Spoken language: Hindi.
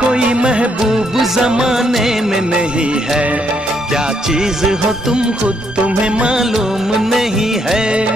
कोई महबूब जमाने में नहीं है। क्या चीज हो तुम खुद तुम्हें मालूम नहीं है।